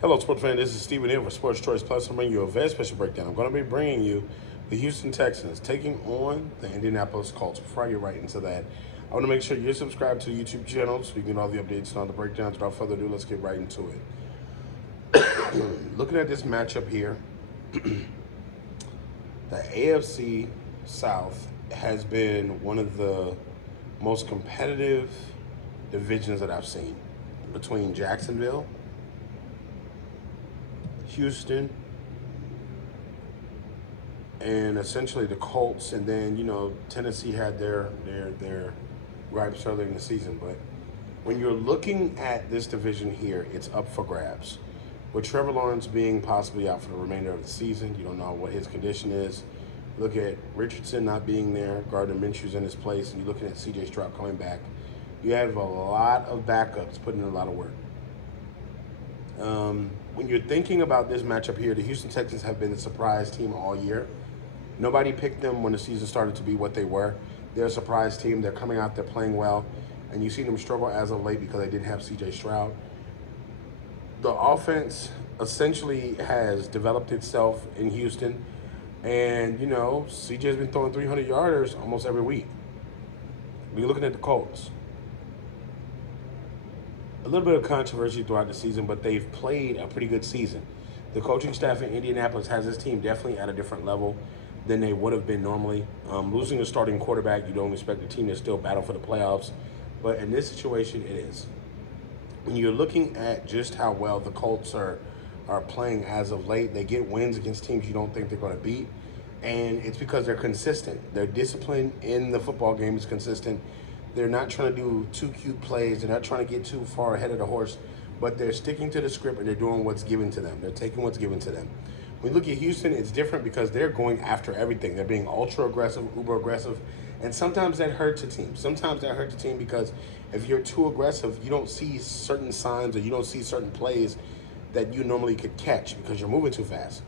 Hello, sports fan. This is Steven here for Sports Choice Plus. I'm bringing you a very special breakdown. I'm going to be bringing you the Houston Texans taking on the Indianapolis Colts. Before I get right into that, I want to make sure you're subscribed to the YouTube channel so you can get all the updates and all the breakdowns. Without further ado, let's get right into it. Looking at this matchup here, the AFC South has been one of the most competitive divisions that I've seen between Jacksonville, Houston, and essentially the Colts, and then Tennessee had their gripes earlier in the season. But when you're looking at this division here, it's up for grabs. With Trevor Lawrence being possibly out for the remainder of the season, you don't know what his condition is. Look at Richardson not being there, Gardner Minshew's in his place, and you're looking at C.J. Stroud coming back. You have a lot of backups putting in a lot of work. When you're thinking about this matchup here, the Houston Texans have been the surprise team all year. Nobody picked them when the season started to be what they were. They're a surprise team. They're coming out, they're playing well, and you've seen them struggle as of late because they didn't have C.J. Stroud. The offense essentially has developed itself in Houston, and C.J.'s been throwing 300-yarders almost every week. When you're looking at the Colts, a little bit of controversy throughout the season, but they've played a pretty good season. The coaching staff in Indianapolis has this team definitely at a different level than they would have been normally. Losing a starting quarterback, you don't expect the team to still battle for the playoffs, but in this situation, it is. When you're looking at just how well the Colts are playing as of late, they get wins against teams you don't think they're going to beat, and it's because they're consistent. Their discipline in the football game is consistent. They're not trying to do too cute plays. They're not trying to get too far ahead of the horse, but they're sticking to the script and they're doing what's given to them. They're taking what's given to them. When you look at Houston, it's different because they're going after everything. They're being ultra aggressive, uber aggressive, and sometimes that hurts a team. Sometimes that hurts a team because if you're too aggressive, you don't see certain signs or you don't see certain plays that you normally could catch because you're moving too fast.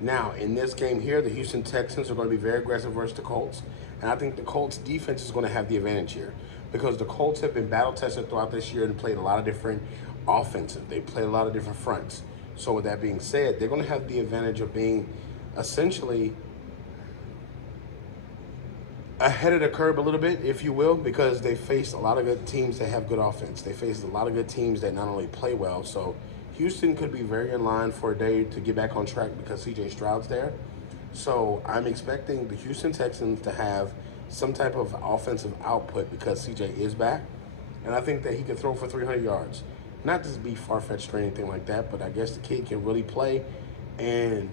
Now, in this game here, the Houston Texans are going to be very aggressive versus the Colts. And I think the Colts defense is going to have the advantage here because the Colts have been battle-tested throughout this year and played a lot of different offensive. They played a lot of different fronts. So with that being said, they're going to have the advantage of being essentially ahead of the curve a little bit, if you will, because they faced a lot of good teams that have good offense. They faced a lot of good teams that not only play well. So Houston could be very in line for a day to get back on track because C.J. Stroud's there. So I'm expecting the Houston Texans to have some type of offensive output because C.J. is back. And I think that he can throw for 300 yards. Not to be far-fetched or anything like that, but I guess the kid can really play. And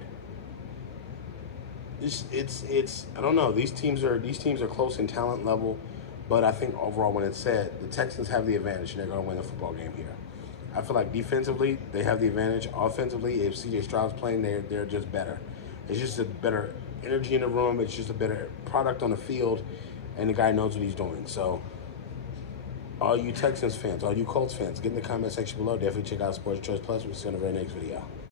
it's I don't know. These teams are close in talent level, but I think overall, when it's said, the Texans have the advantage and they're going to win the football game here. I feel like defensively they have the advantage. Offensively, if C.J. Stroud's playing, they're just better. It's just a better energy in the room. It's just a better product on the field, and the guy knows what he's doing. So all you Texans fans, all you Colts fans, get in the comment section below. Definitely check out Sports Choice Plus. We'll see you in the very next video.